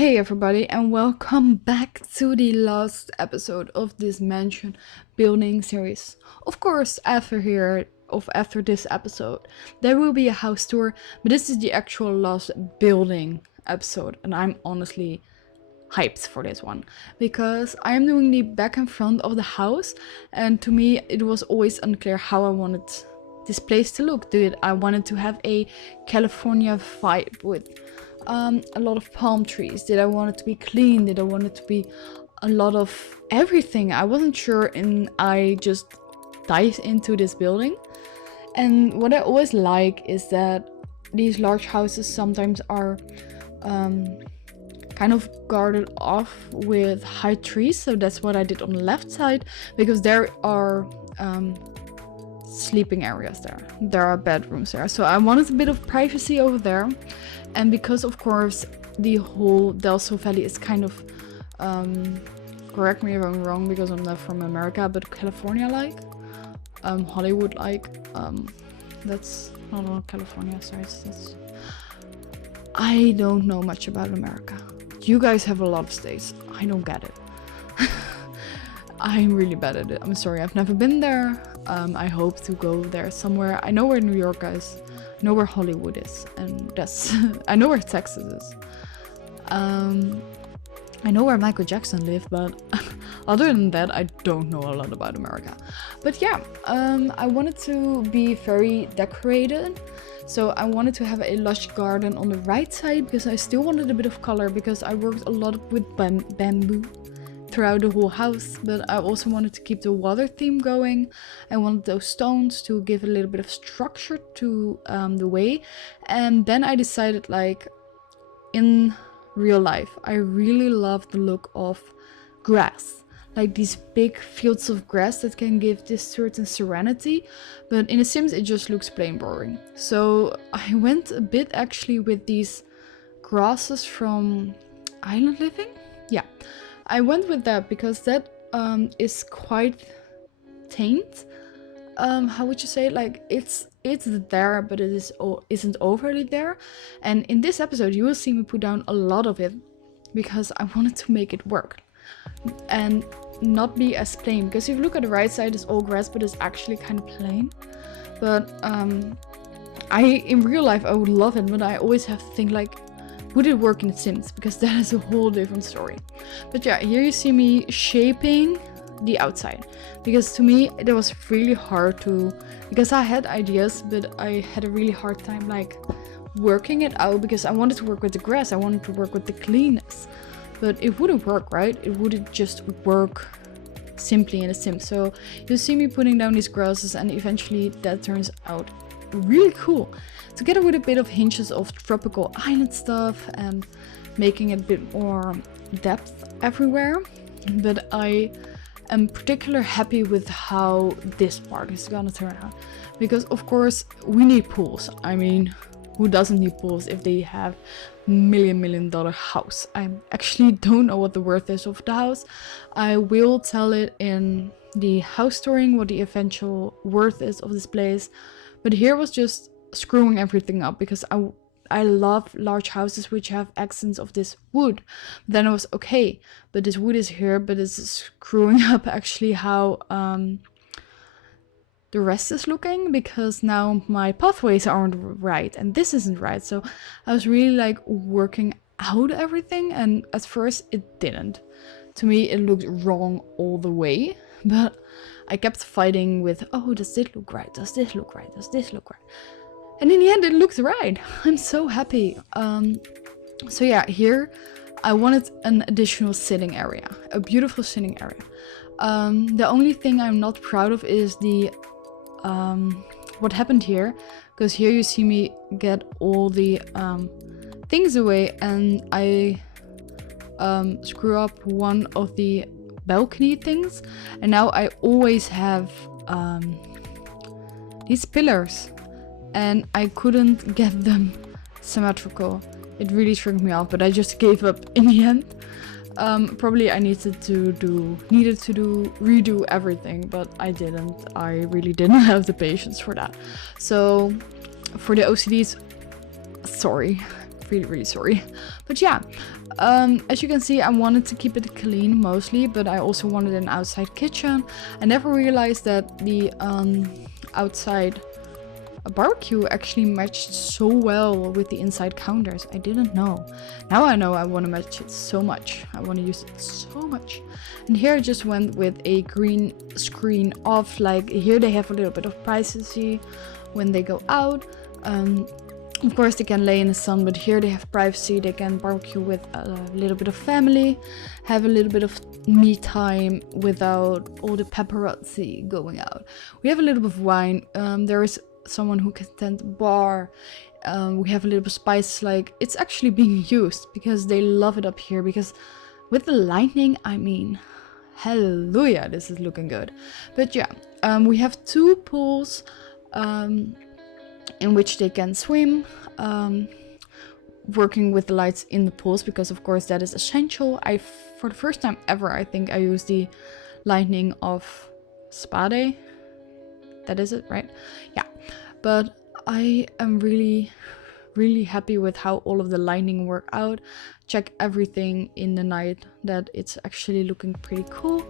Hey everybody, and welcome back to the last episode of this mansion building series. Of course, after this episode, there will be a house tour, but this is the actual last building episode, and I'm honestly hyped for this one because I am doing the back and front of the house, and to me it was always unclear how I wanted this place to look. Did I wanted to have a California vibe with a lot of palm trees? Did I want it to be clean? Did I want it to be a lot of everything? I wasn't sure, and I just dived into this building. And what I always like is that these large houses sometimes are kind of guarded off with high trees, so that's what I did on the left side, because there are sleeping areas there are bedrooms there, so I wanted a bit of privacy over there. And because of course the whole Del Sol Valley is kind of correct me if I'm wrong because I'm not from America, but California like Hollywood like that's not on California sides. I don't know much about America. You guys have a lot of states. I don't get it. I'm really bad at it. I'm sorry, I've never been there. I hope to go there somewhere. I know where New York is. I know where Hollywood is. And that's... I know where Texas is. I know where Michael Jackson lived, but other than that, I don't know a lot about America. But yeah, I wanted to be very decorated. So I wanted to have a lush garden on the right side because I still wanted a bit of color, because I worked a lot with bamboo throughout the whole house, but I also wanted to keep the water theme going. I wanted those stones to give a little bit of structure to the way. And then I decided, like, in real life, I really love the look of grass, like these big fields of grass that can give this certain serenity, but in The Sims it just looks plain boring. So I went a bit actually with these grasses from Island Living. Yeah, I went with that because that is quite taint. How would you say it? Like it's there, but it isn't overly there. And in this episode you will see me put down a lot of it because I wanted to make it work and not be as plain, because if you look at the right side it's all grass, but it's actually kind of plain. But in real life I would love it, but I always have to think, like, would it work in The Sims, because that is a whole different story. But yeah, here you see me shaping the outside, because to me it was really hard to, because I had ideas but I had a really hard time like working it out, because I wanted to work with the grass, I wanted to work with the cleanness, but it wouldn't work, right? It wouldn't just work simply in a sim. So you see me putting down these grasses, and eventually that turns out really cool, together with a bit of hinges of tropical island stuff and making it a bit more depth everywhere. But I am particularly happy with how this part is gonna turn out, because of course we need pools. I mean, who doesn't need pools if they have $1 million house? I actually don't know what the worth is of the house. I will tell it in the house touring what the eventual worth is of this place, but here was just screwing everything up because I love large houses which have accents of this wood. Then I was okay, but this wood is here, but it's screwing up actually how the rest is looking, because now my pathways aren't right and this isn't right. So I was really like working out everything, and at first it didn't. To me it looked wrong all the way, but I kept fighting with, oh, does this look right? Does this look right? Does this look right? And in the end it looks right. I'm so happy. So yeah, here I wanted an additional sitting area, a beautiful sitting area. The only thing I'm not proud of is the what happened here, because here you see me get all the things away, and I screw up one of the balcony things, and now I always have these pillars and I couldn't get them symmetrical. It really tricked me off, but I just gave up in the end. Probably I needed to redo everything, but I didn't. I really didn't have the patience for that. So for the OCDs, sorry, really sorry. But yeah, As you can see, I wanted to keep it clean mostly, but I also wanted an outside kitchen. I never realized that the outside barbecue actually matched so well with the inside counters. I didn't know. Now I know I want to match it so much. I want to use it so much. And here I just went with a green screen off. Like here they have a little bit of privacy when they go out. Of course they can lay in the sun, but here they have privacy. They can barbecue with a little bit of family, have a little bit of me time without all the paparazzi going out. We have a little bit of wine. There is someone who can tend the bar. We have a little bit of spice. Like it's actually being used because they love it up here, because with the lightning, I mean, hallelujah, this is looking good. But yeah, we have 2 pools in which they can swim, working with the lights in the pools, because of course that is essential. For the first time ever, I think I used the lightning of Spade. That is it, right? Yeah. But I am really happy with how all of the lighting work out. Check everything in the night that it's actually looking pretty cool.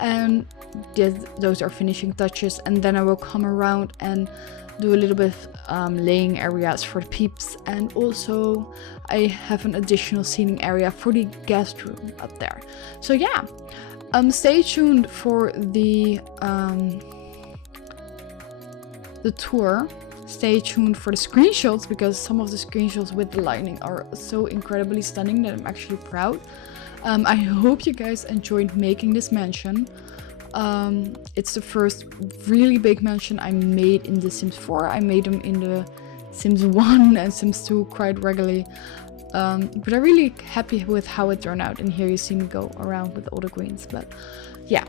And those are finishing touches. And then I will come around and do a little bit of laying areas for the peeps, and also I have an additional seating area for the guest room up there. So yeah, stay tuned for the tour. Stay tuned for the screenshots, because some of the screenshots with the lighting are so incredibly stunning that I'm actually proud. I hope you guys enjoyed making this mansion. It's the first really big mansion I made in The Sims 4. I made them in the Sims 1 and Sims 2 quite regularly. But I'm really happy with how it turned out. And here you see me go around with all the greens. But yeah,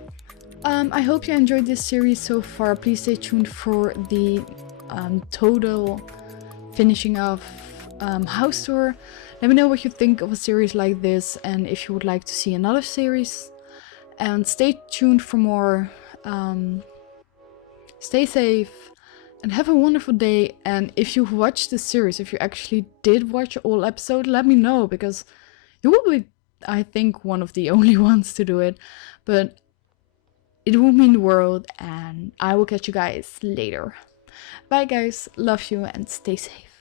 I hope you enjoyed this series so far. Please stay tuned for the total finishing of house tour. Let me know what you think of a series like this, and if you would like to see another series. And stay tuned for more. Stay safe and have a wonderful day. And if you watched the series, if you actually did watch all episodes, let me know, because you will be, I think, one of the only ones to do it. But it will mean the world, and I will catch you guys later. Bye guys, love you and stay safe.